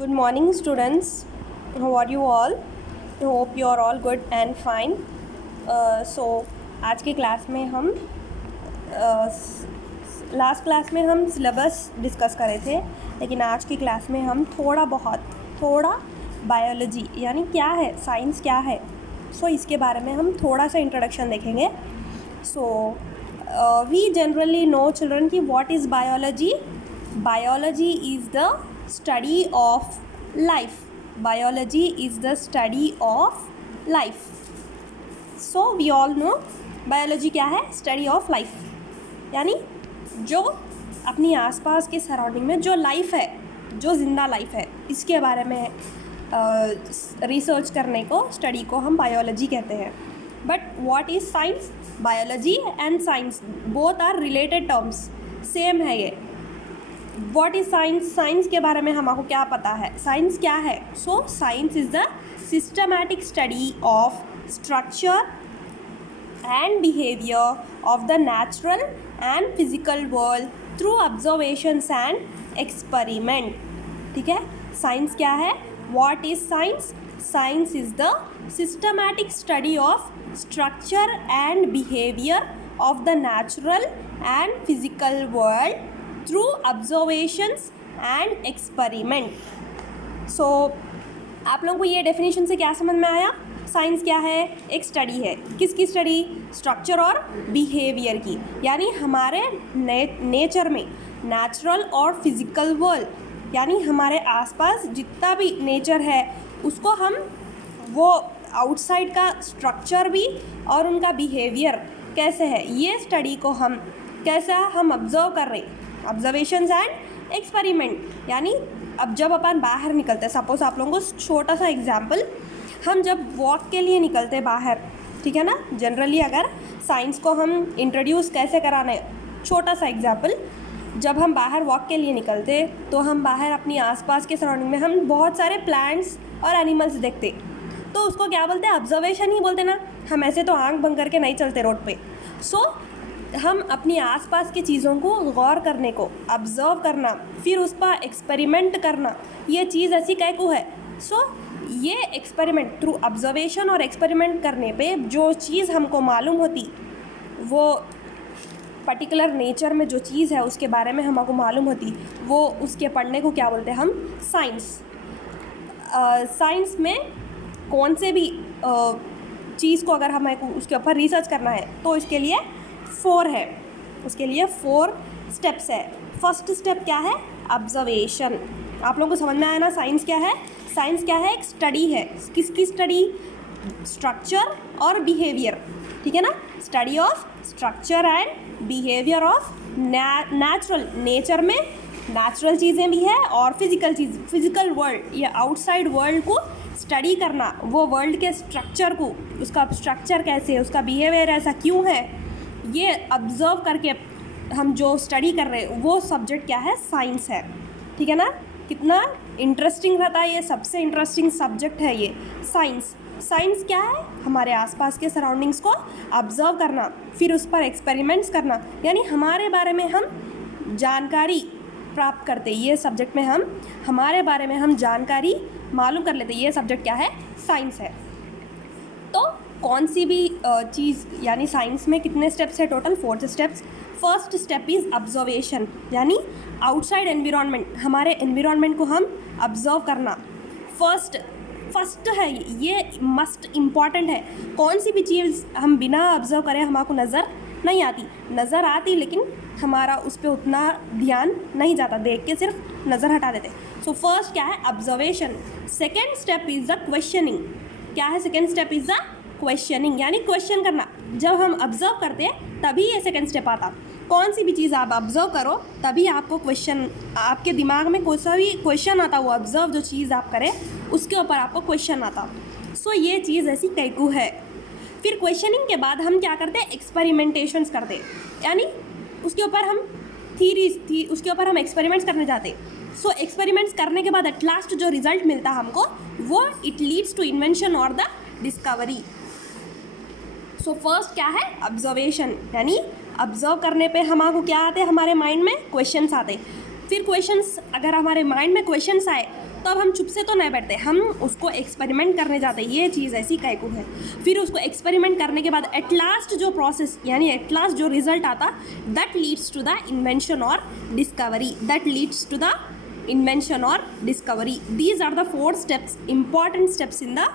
Good morning, students. How are you all? I hope you are all good and fine. So आज के class में हम last class में हम syllabus discuss कर रहे थे, लेकिन आज की क्लास में हम थोड़ा बायोलॉजी यानी क्या है, साइंस क्या है, इसके बारे में हम थोड़ा सा इंट्रोडक्शन देखेंगे. वी जनरली नो चिल्ड्रन कि what is biology. Biology is the study of life. Biology is the study of life. So we all know biology क्या है, स्टडी ऑफ लाइफ, यानी जो अपनी आसपास के सराउंडिंग में जो लाइफ है, जो ज़िंदा लाइफ है, इसके बारे में रिसर्च करने को, स्टडी को हम बायोलॉजी कहते हैं. But what is science? Biology and science both are related terms, same है ये. What is science? साइंस के बारे में हमको क्या पता है, साइंस क्या है? So science is the systematic study of structure and behavior of the natural and physical world through observations and experiment. ठीक है, साइंस क्या है? What is science? Science is the systematic study of structure and behavior of the natural and physical world through observations and experiment. So आप लोगों को ये definition से क्या समझ में आया? साइंस क्या है? एक स्टडी है. किसकी स्टडी? स्ट्रक्चर और बिहेवियर की, यानी हमारे नेचर में नेचुरल और फिज़िकल वर्ल्ड, यानी हमारे आसपास जितना भी नेचर है उसको हम वो आउटसाइड का स्ट्रक्चर भी और उनका बिहेवियर कैसे है, ये स्टडी को हम कैसा हम ऑब्जर्व कर रहे हैं. ऑब्जर्वेशंस एंड एक्सपेरिमेंट, यानी अब जब अपन बाहर निकलते हैं, सपोज आप लोगों को छोटा सा एग्जाम्पल, हम जब वॉक के लिए निकलते हैं बाहर, ठीक है ना, जनरली अगर साइंस को हम इंट्रोड्यूस कैसे कराने, छोटा सा एग्जाम्पल, जब हम बाहर वॉक के लिए निकलते तो हम बाहर अपनी आसपास के सराउंडिंग में हम बहुत सारे प्लांट्स और एनिमल्स देखते, तो उसको क्या बोलते हैं? ऑब्जर्वेशन ही बोलते ना. हम ऐसे तो आंख बंद करके नहीं चलते रोड पे. सो हम अपनी आसपास की चीज़ों को गौर करने को, ऑब्ज़र्व करना, फिर उस पर एक्सपेरिमेंट करना, ये चीज़ ऐसी कैकू है. सो ये एक्सपेरिमेंट थ्रू ऑब्जर्वेशन और एक्सपेरिमेंट करने पे जो चीज़ हमको मालूम होती, वो पर्टिकुलर नेचर में जो चीज़ है उसके बारे में हमको मालूम होती, वो उसके पढ़ने को क्या बोलते हैं हम? साइंस. साइंस में कौन से भी चीज़ को अगर हमें उसके ऊपर रिसर्च करना है तो इसके लिए 4 है, उसके लिए 4 स्टेप्स है. फर्स्ट स्टेप क्या है? ऑब्जर्वेशन. आप लोगों को समझ में आया ना साइंस क्या है? साइंस क्या है? एक स्टडी है. किसकी स्टडी? स्ट्रक्चर और बिहेवियर, ठीक है ना. Study of structure and behaviour of natural, nature में नेचुरल चीज़ें भी है और फिजिकल चीज़, फिजिकल वर्ल्ड या आउटसाइड वर्ल्ड को स्टडी करना, वो वर्ल्ड के स्ट्रक्चर को, उसका स्ट्रक्चर कैसे है, उसका बिहेवियर ऐसा क्यों है, ये ऑब्जर्व करके हम जो स्टडी कर रहे हैं वो सब्जेक्ट क्या है? साइंस है. ठीक है ना. कितना इंटरेस्टिंग रहता है, ये सबसे इंटरेस्टिंग सब्जेक्ट है ये साइंस. साइंस क्या है? हमारे आसपास के सराउंडिंग्स को ऑब्जर्व करना, फिर उस पर एक्सपेरिमेंट्स करना, यानी हमारे बारे में हम जानकारी प्राप्त करते. ये सब्जेक्ट में हम हमारे बारे में हम जानकारी मालूम कर लेते. ये सब्जेक्ट क्या है? साइंस है. तो कौन सी भी चीज़, यानी साइंस में कितने स्टेप्स है total? 4 steps. First step is observation, यानी आउटसाइड एनवायरनमेंट, हमारे एनवायरनमेंट को हम ऑब्जर्व करना. फर्स्ट है ये, मस्ट इम्पॉर्टेंट है. कौन सी भी चीज़ हम बिना ऑब्जर्व करें हमको नज़र नहीं आती, नज़र आती लेकिन हमारा उस पर उतना ध्यान नहीं जाता, देख के सिर्फ नज़र हटा देते. सो फर्स्ट क्या है? Observation. Second step is the questioning. क्या है? Second step is the questioning, यानी क्वेश्चन करना. जब हम ऑब्जर्व करते हैं तभी ये सेकेंड स्टेप आता. कौन सी भी चीज़ आप ऑब्जर्व करो तभी आपको क्वेश्चन, आपके दिमाग में कोई सा भी क्वेश्चन आता, वो ऑब्जर्व जो चीज़ आप करें उसके ऊपर आपको क्वेश्चन आता. सो ये चीज़ ऐसी कैकू है. फिर क्वेश्चनिंग के बाद हम क्या करते हैं? एक्सपेरिमेंटेशंस करते हैं, यानी उसके ऊपर हम उसके ऊपर हम एक्सपेरिमेंट्स करने जाते. सो एक्सपेरिमेंट्स करने के बाद एट लास्ट जो रिजल्ट मिलता हमको, वो इट लीड्स टू इन्वेंशन और द डिस्कवरी. सो फर्स्ट क्या है? ऑब्जर्वेशन, यानी ऑब्जर्व करने पे हमको क्या आते हैं? हमारे माइंड में क्वेश्चंस आते. फिर क्वेश्चंस, अगर हमारे माइंड में क्वेश्चंस आए तो अब हम चुप से तो नहीं बैठते, हम उसको एक्सपेरिमेंट करने जाते हैं, ये चीज़ ऐसी कैकू है। फिर उसको एक्सपेरिमेंट करने के बाद एट लास्ट जो प्रोसेस यानी एट लास्ट जो रिजल्ट आता, that leads to the invention और discovery, that leads to the invention और discovery. These are the 4 steps, important steps in the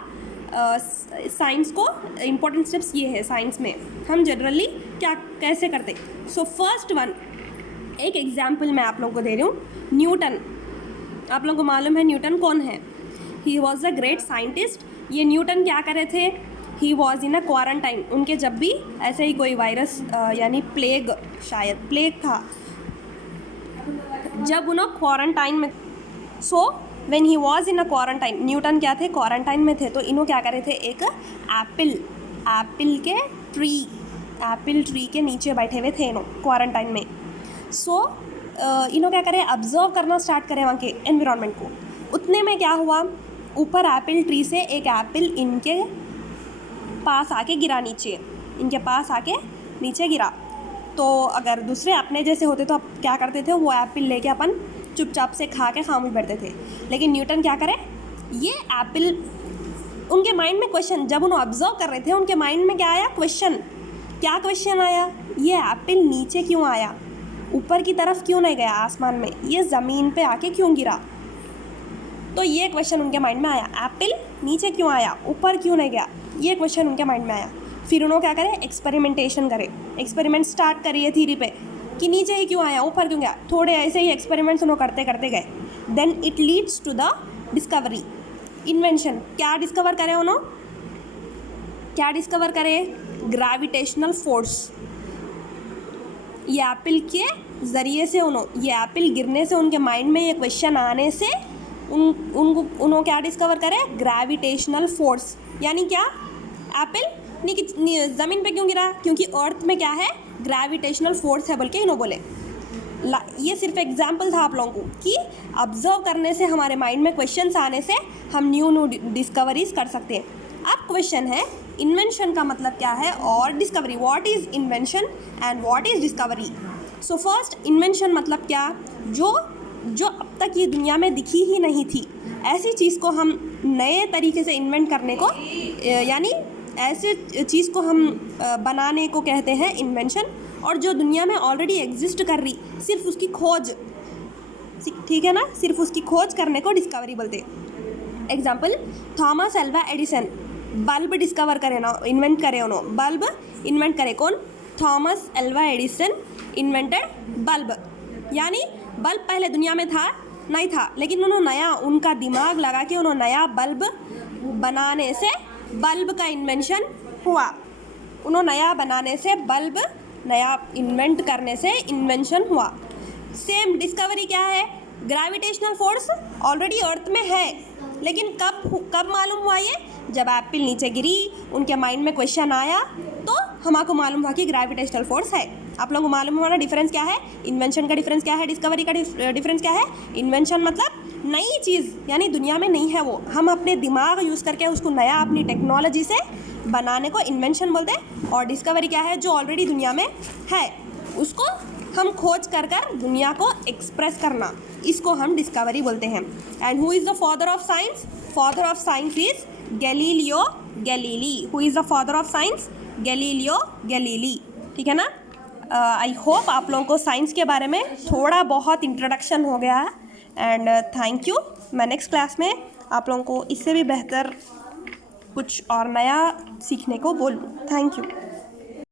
science को। इंपॉर्टेंट स्टेप्स ये है साइंस में, हम जनरली क्या कैसे करते। सो फर्स्ट वन, एक एग्जाम्पल मैं आप लोगों को दे रही हूँ। न्यूटन, आप लोगों को मालूम है न्यूटन कौन है? He was a great scientist. ये न्यूटन क्या करे थे? He was in a quarantine. उनके जब भी ऐसे ही कोई वायरस यानी प्लेग, शायद प्लेग था, जब उन्होंने क्वारंटाइन में, so when he was in a quarantine, Newton क्या थे? क्वारंटाइन में थे। तो इन्हों क्या करे थे? एक एप्पल ट्री के नीचे बैठे हुए थे इन्हों क्वारंटाइन में। सो इन्हों क्या करे? ऑब्जर्व करना स्टार्ट करे वहाँ के एनवायरनमेंट को। उतने में क्या हुआ? ऊपर एप्पल ट्री से एक एप्पल इनके पास आके गिरा, इनके पास आके नीचे गिरा। तो अगर दूसरे अपने जैसे होते तो आप क्या करते थे? वो एप्पल लेके अपन चुपचाप से खा के खामोश बैठते थे। लेकिन न्यूटन क्या करे? ये एप्पल, उनके माइंड में क्वेश्चन, जब उन्होंने ऑब्जर्व कर रहे थे उनके माइंड में क्या आया? क्वेश्चन। क्या क्वेश्चन आया? ये एप्पल नीचे क्यों आया? ऊपर की तरफ क्यों नहीं गया आसमान में? ये ज़मीन पे आके क्यों गिरा? तो ये क्वेश्चन उनके माइंड में आया। एप्पल नीचे क्यों आया, ऊपर क्यों नहीं गया? ये क्वेश्चन उनके माइंड में आया। फिर उन्होंने क्या करे? एक्सपेरिमेंटेशन करे, एक्सपेरिमेंट स्टार्ट करिए थ्योरी पे कि नीचे ही क्यों आया, ऊपर क्यों गया। थोड़े ऐसे ही एक्सपेरिमेंट्स उन्होंने करते करते गए। Then it leads to the discovery, invention. क्या डिस्कवर करे उन्होंने? क्या डिस्कवर करे? Gravitational force. ये एप्पल के ज़रिए से ये एप्पल गिरने से उनके माइंड में ये क्वेश्चन आने से उन्होंने क्या डिस्कवर करे? Gravitational force. यानी क्या? एप्पल ज़मीन पे क्यों गिरा? क्योंकि अर्थ में क्या है? ग्रेविटेशनल फोर्स है, बल्कि इन्होंने बोले। ये सिर्फ एग्जाम्पल था आप लोगों को कि ऑब्जर्व करने से, हमारे माइंड में क्वेश्चंस आने से हम न्यू डिस्कवरीज कर सकते हैं। अब क्वेश्चन है, इन्वेंशन का मतलब क्या है और discovery, what is invention and what is discovery. So first, invention मतलब क्या? जो अब तक ये दुनिया में दिखी ही नहीं थी, ऐसी चीज़ को हम नए तरीके से इन्वेंट करने को, यानी ऐसे चीज़ को हम बनाने को कहते हैं इन्वेंशन। और जो दुनिया में ऑलरेडी एग्जिस्ट कर रही, सिर्फ उसकी खोज, ठीक है ना, सिर्फ उसकी खोज करने को डिस्कवरी बोलते हैं। Example, Thomas Alva Edison bulb discover करे ना, इन्वेंट करे उन्होंने, बल्ब इन्वेंट करे। कौन? Thomas Alva Edison invented bulb. यानी बल्ब पहले दुनिया में था नहीं था, लेकिन उन्होंने नया, उनका दिमाग लगा के उन्होंने नया बल्ब बनाने से बल्ब का इन्वेंशन हुआ। उन्होंने नया बनाने से बल्ब, नया इन्वेंट करने से इन्वेंशन हुआ। सेम डिस्कवरी क्या है? ग्रेविटेशनल फोर्स ऑलरेडी अर्थ में है, लेकिन कब मालूम हुआ ये? जब एप्पल नीचे गिरी, उनके माइंड में क्वेश्चन आया, तो हमको मालूम हुआ कि ग्रेविटेशनल फोर्स है। आप लोगों को मालूम हुआ ना डिफरेंस क्या है? इन्वेंशन का डिफरेंस क्या है? डिस्कवरी का डिफरेंस क्या है? इन्वेंशन मतलब नई चीज़, यानी दुनिया में नहीं है वो, हम अपने दिमाग यूज़ करके उसको नया अपनी टेक्नोलॉजी से बनाने को इन्वेंशन बोलते हैं। और डिस्कवरी क्या है? जो ऑलरेडी दुनिया में है उसको हम खोज कर दुनिया को एक्सप्रेस करना, इसको हम डिस्कवरी बोलते हैं। And who is the father of science? Father of science is Galileo Galilei. Who is the father of science? Galileo Galilei. ठीक है ना? आई होप आप लोगों को साइंस के बारे में थोड़ा बहुत इंट्रोडक्शन हो गया है। And thank you. मैं नेक्स्ट क्लास में आप लोगों को इससे भी बेहतर कुछ और नया सीखने को बोलूँ। Thank you.